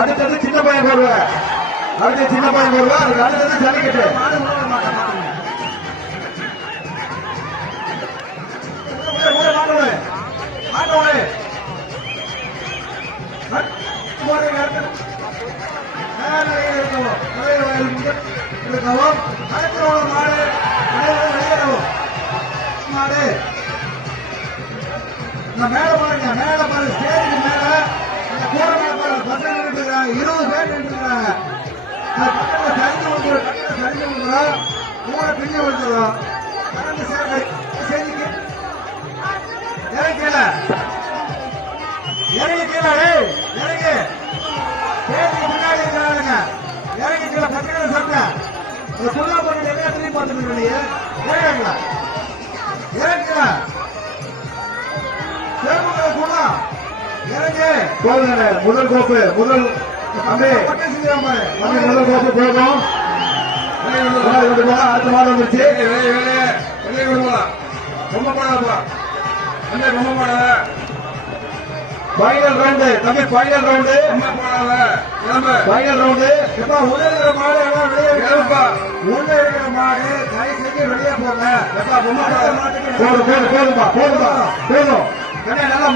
அடுத்தது சின்ன பையன் போடுவ. அடுத்து சின்ன பையன் போடுவேன் அதுக்கு அடுத்தது ஜல்லிக்கட்டு. மாடு மாடு. மேல பாருங்க மேல பாருங்க ஸ்டேஜுக்கு மேல அந்த கூரை பாருங்க பசங்க நின்றுருக்காங்க இருபது பேர் நின்றுருக்காங்க அந்த பக்கத்துல சரிஞ்சு வந்துடும் பக்கத்துல சரிஞ்சு வந்துடும் மூணு பிரிஞ்சு வந்துடும் கடந்து சேர்ந்து செஞ்சுக்கு இறங்கி கீழே. இறங்கி கீழே டேய் இறங்கி. ஸ்டேஜுக்கு முன்னாடி இருக்கிறாங்க இறங்கி கீழே பக்கத்துல சொல்லுங்க இந்த சுல்லா பார்த்துட்டு இருக்கீங்க போதுங்க முதல் கோப்பு. முதல் தம்பி. தம்பி முதல் கோப்பு போதும் அடுத்த மாதம் வந்துருச்சு. ஃபைனல் ரவுண்டு தம்பி ஃபைனல் ரவுண்டு ஃபைனல் ரவுண்டு இப்ப உள்ள இருக்கிற மாடு எல்லாம் வெளியே இருக்கிறப்பா உள்ள இருக்கிற மாடு தயவு செஞ்சு வெளியே போங்க. எப்பா பொம்மை போதும் போதும் போதும்பா போதும்பா போதும் என்ன நல்லா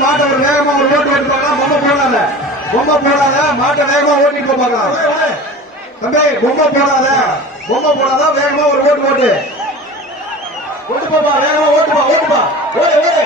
மாட்டை ஒரு வேகமா ஒரு ஓட்டு ஓட்டு பார்க்கலாம். பொம்மை போடாத. பொம்மை போடாத மாட்டை வேகமா ஓட்டிட்டு பார்க்கலாம். தம்பி பொம்மை போடாத. பொம்மை போடாத வேகமா ஒரு ஓட்டு ஓட்டு ஓட்டு போப்பா வேகமா ஓட்டுப்பா ஓட்டுப்பா ஓடு ஓடு